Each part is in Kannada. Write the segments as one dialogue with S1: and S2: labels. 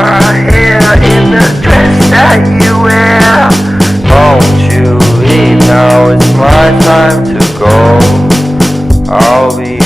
S1: your hair in the dress that you wear. Won't you leave now? It's my time to go. I'll be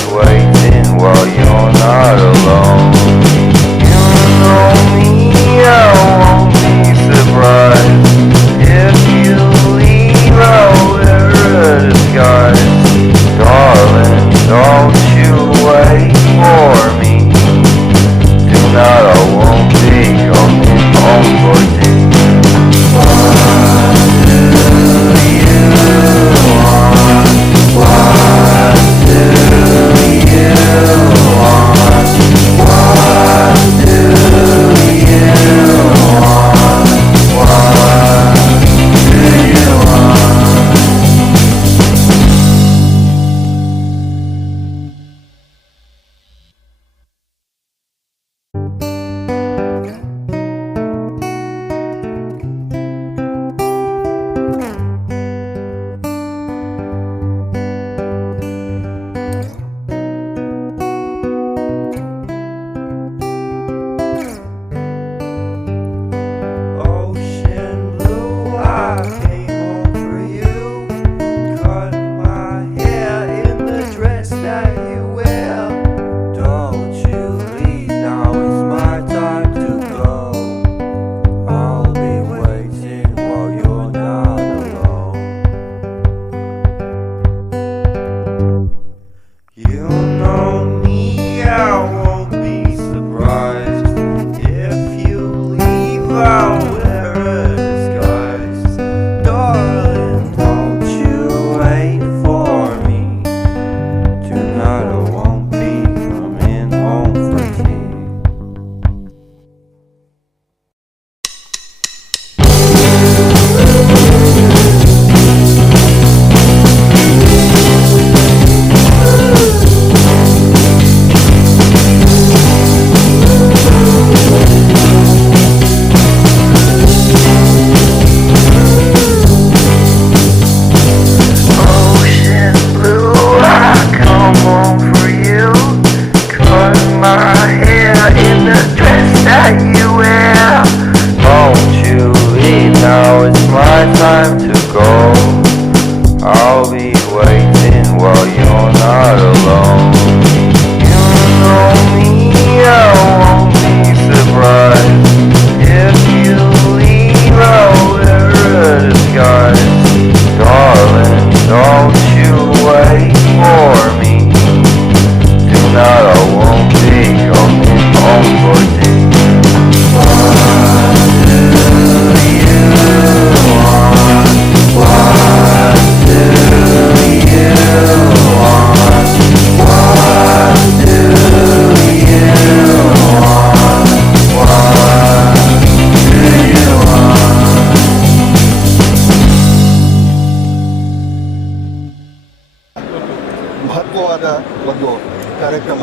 S1: In the dress that you wear, don't you leave now? It's my time to go. I'll
S2: ಮಹತ್ವವಾದ ಒಂದು ಕಾರ್ಯಕ್ರಮ.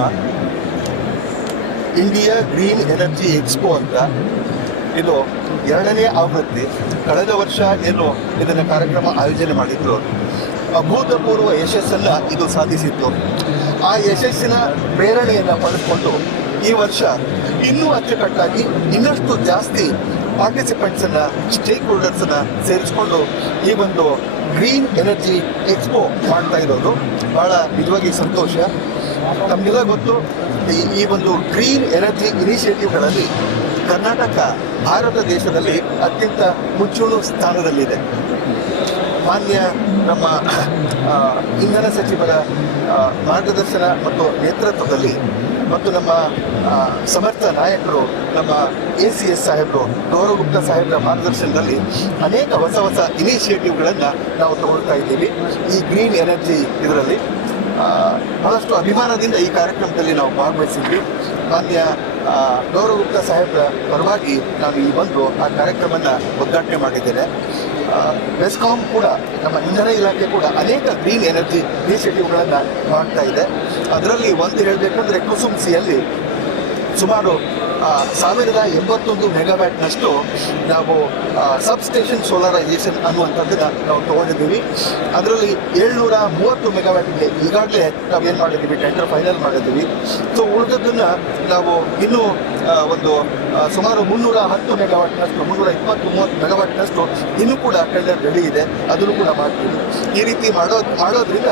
S2: ಇಂಡಿಯಾ ಗ್ರೀನ್ ಎನರ್ಜಿ ಎಕ್ಸ್ಪೋ ಅಂತ ಇದು ಎರಡನೇ ಆವೃತ್ತಿ. ಕಳೆದ ವರ್ಷ ಏನು ಇದನ್ನು ಕಾರ್ಯಕ್ರಮ ಆಯೋಜನೆ ಮಾಡಿದ್ರು. ಅಭೂತಪೂರ್ವ ಯಶಸ್ಸನ್ನ ಇದು ಸಾಧಿಸಿತ್ತು. ಆ ಯಶಸ್ಸಿನ ಪ್ರೇರಣೆಯನ್ನು ಪಡೆದುಕೊಂಡು ಈ ವರ್ಷ ಇನ್ನೂ ಅಚ್ಚುಕಟ್ಟಾಗಿ ಇನ್ನಷ್ಟು ಜಾಸ್ತಿ ಪಾರ್ಟಿಸಿಪೆಂಟ್ಸನ್ನು ಸ್ಟೇಕ್ ಹೋಲ್ಡರ್ಸನ್ನು ಸೇರಿಸಿಕೊಂಡು ಈ ಒಂದು ಗ್ರೀನ್ ಎನರ್ಜಿ ಎಕ್ಸ್ಪೋ ಮಾಡ್ತಾ ಇರೋದು. ಬಹಳ ನಿಜವಾಗಿ ಸಂತೋಷ. ನಮಗೆಲ್ಲ ಗೊತ್ತು, ಈ- ಒಂದು ಗ್ರೀನ್ ಎನರ್ಜಿ ಇನಿಷಿಯೇಟಿವ್ಗಳಲ್ಲಿ ಕರ್ನಾಟಕ ಭಾರತ ದೇಶದಲ್ಲಿ ಅತ್ಯಂತ ಮುಂಚೂಣು ಸ್ಥಾನದಲ್ಲಿದೆ. ಮಾನ್ಯ ನಮ್ಮ ಇಂಧನ ಸಚಿವರ ಮಾರ್ಗದರ್ಶನ ಮತ್ತು ನೇತೃತ್ವದಲ್ಲಿ ಮತ್ತು ನಮ್ಮ ಸಮರ್ಥ ನಾಯಕರು, ನಮ್ಮ ಎ ಸಿ ಎಸ್ ಸಾಹೇಬರು, ಗೌರವಗುಪ್ತ ಸಾಹೇಬರ ಮಾರ್ಗದರ್ಶನದಲ್ಲಿ ಅನೇಕ ಹೊಸ ಹೊಸ ಇನಿಷಿಯೇಟಿವ್ಗಳನ್ನು ನಾವು ತಗೊಳ್ತಾ ಇದ್ದೀವಿ. ಈ ಗ್ರೀನ್ ಎನರ್ಜಿ ಇದರಲ್ಲಿ ಬಹಳಷ್ಟು ಅಭಿಮಾನದಿಂದ ಈ ಕಾರ್ಯಕ್ರಮದಲ್ಲಿ ನಾವು ಭಾಗವಹಿಸಿದ್ವಿ. ಮಾನ್ಯ ಗೌರವ ಗೌರವಗುಪ್ತ ಸಾಹೇಬ್ರ ಪರವಾಗಿ ನಾನು ಈ ಬಂದು ಆ ಕಾರ್ಯಕ್ರಮವನ್ನು ಉದ್ಘಾಟನೆ ಮಾಡಿದ್ದೇನೆ. ಬೆಸ್ಕಾಂ ಕೂಡ, ನಮ್ಮ ಇಂಧನ ಇಲಾಖೆ ಕೂಡ ಅನೇಕ ಗ್ರೀನ್ ಎನರ್ಜಿ ಇನಿಷಿಯೇಟಿವ್ಗಳನ್ನು ಮಾಡ್ತಾ ಇದೆ. ಅದರಲ್ಲಿ ಒಂದು ಹೇಳಬೇಕಂದ್ರೆ ಕುಸುಮ್ಸಿಯಲ್ಲಿ ಸುಮಾರು ಆ, ಸಾವಿರದ ಎಂಬತ್ತೊಂದು ಮೆಗಾವ್ಯಾಟ್ನಷ್ಟು ನಾವು ಸಬ್ಸ್ಟೇಷನ್ ಸೋಲಾರೈಸೇಷನ್ ಅನ್ನುವಂಥದ್ದನ್ನ ನಾವು ತೊಗೊಂಡಿದ್ದೀವಿ. ಅದರಲ್ಲಿ ಏಳ್ನೂರ ಮೂವತ್ತು ಮೆಗಾವ್ಯಾಟ್ಗೆ ಈಗಾಗಲೇ ನಾವು ಏನು ಮಾಡಿದ್ದೀವಿ, ಟೆಂಡರ್ ಫೈನಲ್ ಮಾಡಿದ್ದೀವಿ. ಸೊ ಉಳಿದದ್ದನ್ನು ನಾವು ಇನ್ನೂ ಒಂದು ಸುಮಾರು ಮುನ್ನೂರ ಹತ್ತು ಮೆಗಾವಾಟ್ನಷ್ಟು ಮುನ್ನೂರ ಇಪ್ಪತ್ತು ಮೂವತ್ತು ಮೆಗಾವಾಟ್ನಷ್ಟು ಇನ್ನೂ ಕೂಡ ಟೆಂಡರ್ ರೆಡಿ ಇದೆ. ಅದನ್ನು ಕೂಡ ಮಾಡ್ತೀವಿ. ಈ ರೀತಿ ಮಾಡೋ, ಮಾಡೋದ್ರಿಂದ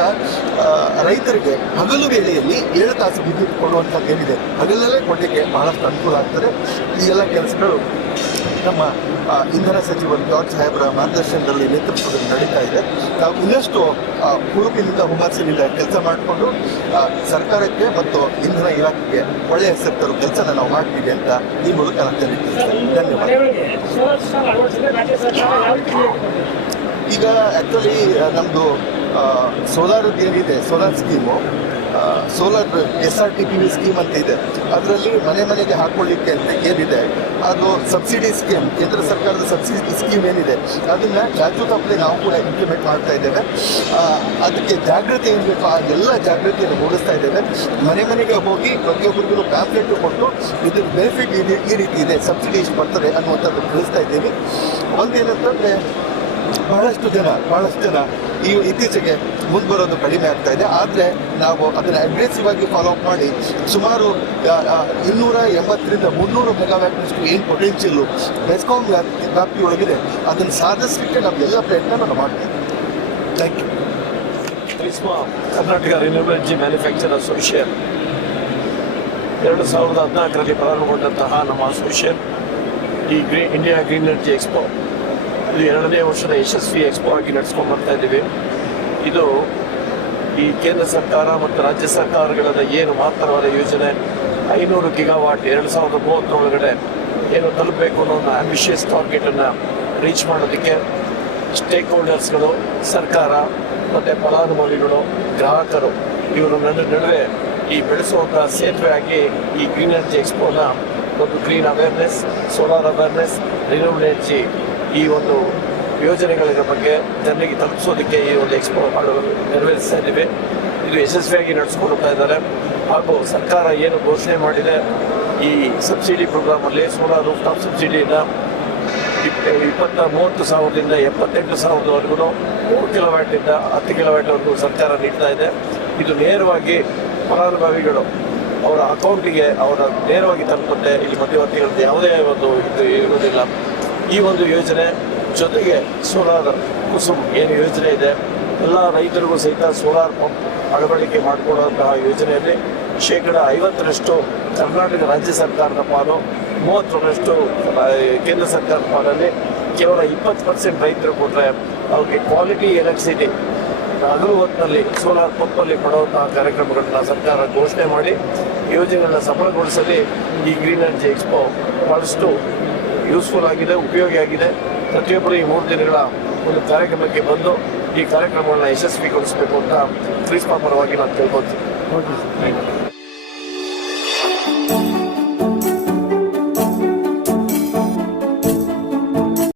S2: ರೈತರಿಗೆ ಹಗಲು ವೇಳೆಯಲ್ಲಿ ಏಳು ತಾಸು ವಿದ್ಯುತ್ ಕೊಡುವಂಥದ್ದು ಏನಿದೆ ಹಗಲಲ್ಲೇ ಕೊಡಲಿಕ್ಕೆ ಬಹಳಷ್ಟು ಅನುಕೂಲ ಆಗ್ತದೆ. ಈ ಎಲ್ಲ ಕೆಲಸಗಳು ನಮ್ಮ ಇಂಧನ ಸಚಿವರು ಜಾರ್ಜ್ ಸಾಹೇಬರ ಮಾರ್ಗದರ್ಶನದಲ್ಲಿ ನೇತೃತ್ವದಲ್ಲಿ ನಡೀತಾ ಇದೆ. ನಾವು ಇನ್ನಷ್ಟು ಹುಡುಗಿನಿಂದ ಹುಮ್ಮಸ್ಸಿನಿಂದ ಕೆಲಸ ಮಾಡಿಕೊಂಡು ಸರ್ಕಾರಕ್ಕೆ ಮತ್ತು ಇಂಧನ ಇಲಾಖೆಗೆ ಒಳ್ಳೆಯ ಹೆಸರು ತರೋ ನಾವು ಮಾಡ್ತೀವಿ ಅಂತ ಈ ಮೂಲಕ ನಾನು ಧನ್ಯವಾದ? ಈಗ ಆ್ಯಕ್ಚುಲಿ ನಮ್ಮದು ಸೋಲಾರ್ ಏನಿದೆ solar scheme. Solar S R T P V scheme ಅಂತ ಇದೆ. ಅದರಲ್ಲಿ ಮನೆ ಮನೆಗೆ ಹಾಕೊಳ್ಳಿಕ್ಕೆ ಅಂತ ಏನಿದೆ, ಅದು ಸಬ್ಸಿಡಿ ಸ್ಕೀಮ್, ಕೇಂದ್ರ ಸರ್ಕಾರದ ಸಬ್ಸಿಡಿ ಸ್ಕೀಮ್ ಏನಿದೆ, ಅದನ್ನ ರಾಜ್ಯ ತಪ್ಪದೆ ನಾವು ಕೂಡ ಇಂಪ್ಲಿಮೆಂಟ್ ಮಾಡ್ತಾ ಇದ್ದೇವೆ. ಅದಕ್ಕೆ ಜಾಗೃತಿ ಏನು ಬೇಕೋ ಆ ಎಲ್ಲ ಜಾಗೃತಿಯನ್ನು ಮೂಡಿಸ್ತಾ ಇದ್ದೇವೆ. ಮನೆ ಮನೆಗೆ ಹೋಗಿ ಪ್ರತಿಯೊಬ್ಬರಿಗೂ ಪ್ಯಾಂಪ್ಲೆಟ್ ಕೊಟ್ಟು ಇದ್ರ ಬೆನಿಫಿಟ್ ಈ ರೀತಿ ಇದೆ, ಸಬ್ಸಿಡಿ ಇಷ್ಟು ಬರ್ತದೆ ಅನ್ನುವಂಥದ್ದು ತಿಳಿಸ್ತಾ ಇದ್ದೀವಿ. ಒಂದೇನಂತಂದ್ರೆ, ಬಹಳಷ್ಟು ಜನ ಬಹಳಷ್ಟು ಜನ ಈ ಇತ್ತೀಚೆಗೆ ಮುಂದೆ ಬರೋದು ಕಡಿಮೆ ಆಗ್ತಾ ಇದೆ. ಆದರೆ ನಾವು ಅದನ್ನು ಅಗ್ರೆಸಿವ್ ಆಗಿ ಫಾಲೋ ಅಪ್ ಮಾಡಿ ಸುಮಾರು ಇನ್ನೂರ ಎಂಬತ್ತರಿಂದ ಮುನ್ನೂರು ಮೆಗಾವ್ಯಾಟ್ನಷ್ಟು ಏನು ಪೊಟೆನ್ಷಿಯಲ್ಲು ಬೆಸ್ಕಾಂ ವ್ಯಾಪ್ತಿ ವ್ಯಾಪ್ತಿಯೊಳಗಿದೆ. ಅದನ್ನು ಸಾಧಿಸಲಿಕ್ಕೆ ನಾವು ಎಲ್ಲ ಪ್ರಯತ್ನ ನಾವು ಮಾಡ್ತೀವಿ. Thank you
S3: KRESMA Karnataka renewable energy manufacture association ಎರಡು ಸಾವಿರದ ಹದಿನಾಲ್ಕರಲ್ಲಿ ಪ್ರಾರಂಭಗೊಂಡಂತಹ ನಮ್ಮ ಅಸೋಸಿಯೇಷನ್ ಈ green India green energy expo ಇದು ಎರಡನೇ ವರ್ಷದ ಯಶಸ್ವಿ ಎಕ್ಸ್ಪೋ ಆಗಿ ನಡೆಸ್ಕೊಂಡು ಬರ್ತಾ ಇದ್ದೀವಿ. ಇದು ಈ ಕೇಂದ್ರ ಸರ್ಕಾರ ಮತ್ತು ರಾಜ್ಯ ಸರ್ಕಾರಗಳ ಏನು ಮಹತ್ತರವಾದ ಯೋಜನೆ ಐನೂರು ಗಿಗಾವಾಟ್ ಎರಡು ಸಾವಿರದ ಮೂವತ್ತರೊಳಗಡೆ ಏನು ತಲುಪಬೇಕು ಅನ್ನೋ ಒಂದು ಆಂಬಿಷಿಯಸ್ ಟಾರ್ಗೆಟನ್ನು ರೀಚ್ ಮಾಡೋದಕ್ಕೆ ಸ್ಟೇಕ್ ಹೋಲ್ಡರ್ಸ್ಗಳು ಸರ್ಕಾರ ಮತ್ತು ಫಲಾನುಭವಿಗಳು, ಗ್ರಾಹಕರು ಇವರು ನನ್ನ ನಡುವೆ ಈ ಬೆಳೆಸುವಂಥ ಸೇತುವೆಯಾಗಿ ಈ ಗ್ರೀನ್ ಎನರ್ಜಿ ಎಕ್ಸ್ಪೋನ ಒಂದು green awareness solar awareness renewable energy ಈ ಒಂದು ಯೋಜನೆಗಳ ಬಗ್ಗೆ ಜನರಿಗೆ ತಲುಪಿಸೋದಕ್ಕೆ ಈ ಒಂದು ಎಕ್ಸ್ಪೋ ಮಾಡಲು ನೆರವೇರಿಸ್ತಾ ಇದ್ದೀವಿ. ಇದು ಯಶಸ್ವಿಯಾಗಿ ನಡೆಸ್ಕೊಂಡು ಹೋಗ್ತಾ ಇದ್ದಾರೆ. ಹಾಗೂ ಸರ್ಕಾರ ಏನು ಘೋಷಣೆ ಮಾಡಿದೆ, ಈ ಸಬ್ಸಿಡಿ ಪ್ರೋಗ್ರಾಮಲ್ಲಿ ಸೋಲಾರ್ ರೂಫ್ ಟಾಪ್ ಸಬ್ಸಿಡಿಯಿಂದ ಇಪ್- ಇಪ್ಪತ್ತ ಮೂವತ್ತು ಸಾವಿರದಿಂದ ಎಪ್ಪತ್ತೆಂಟು ಸಾವಿರದವರೆಗೂ, ಮೂರು ಕಿಲೋವ್ಯಾಟಿಂದ ಹತ್ತು ಕಿಲೋವ್ಯಾಟ್ವರೆಗೂ ಸರ್ಕಾರ ನೀಡ್ತಾ ಇದೆ. ಇದು ನೇರವಾಗಿ ಫಲಾನುಭವಿಗಳು ಅವರ ಅಕೌಂಟಿಗೆ ಅವರ ನೇರವಾಗಿ ತಲುಪುತ್ತೆ. ಇಲ್ಲಿ ಮಧ್ಯವರ್ತಿಗಳದ್ದು ಯಾವುದೇ ಒಂದು ಇದು ಇರುವುದಿಲ್ಲ. ಈ ಒಂದು ಯೋಜನೆ ಜೊತೆಗೆ ಸೋಲಾರ್ ಕುಸುಮ್ ಏನು ಯೋಜನೆ ಇದೆ, ಎಲ್ಲ ರೈತರಿಗೂ ಸಹಿತ ಸೋಲಾರ್ ಪಂಪ್ ಅಳವಡಿಕೆ ಮಾಡಿಕೊಡುವಂತಹ ಯೋಜನೆಯಲ್ಲಿ ಶೇಕಡ ಐವತ್ತರಷ್ಟು ಕರ್ನಾಟಕ ರಾಜ್ಯ ಸರ್ಕಾರದ ಪಾಲು, ಮೂವತ್ತರಷ್ಟು ಕೇಂದ್ರ ಸರ್ಕಾರದ ಪಾಲಲ್ಲಿ ಕೇವಲ ಇಪ್ಪತ್ತು ಪರ್ಸೆಂಟ್ ರೈತರು ಕೊಟ್ಟರೆ ಅವ್ರಿಗೆ ಕ್ವಾಲಿಟಿ ಎಲೆಕ್ಟ್ರಿಸಿಟಿ ಹಗಲು ಹೊತ್ತಿನಲ್ಲಿ ಸೋಲಾರ್ ಪಂಪಲ್ಲಿ ಕೊಡುವಂತಹ ಕಾರ್ಯಕ್ರಮಗಳನ್ನ ಸರ್ಕಾರ ಘೋಷಣೆ ಮಾಡಿ, ಯೋಜನೆಗಳನ್ನ ಸಫಲಗೊಳಿಸಲಿ ಈ ಗ್ರೀನ್ ಎನರ್ಜಿ ಎಕ್ಸ್ಪೋ ಭಾಳಷ್ಟು ಯೂಸ್ಫುಲ್ ಆಗಿದೆ, ಉಪಯೋಗಿ ಆಗಿದೆ. ಪ್ರತಿಯೊಬ್ಬರು ಈ ಮೂರು ದಿನಗಳ ಒಂದು ಕಾರ್ಯಕ್ರಮಕ್ಕೆ ಬಂದು ಈ ಕಾರ್ಯಕ್ರಮಗಳನ್ನ ಯಶಸ್ವಿಗೊಳಿಸಬೇಕು ಅಂತ ಕ್ರಿಸ್ಮಾ ಪರವಾಗಿ ನಾನು ತಿಳ್ಕೊತೀನಿ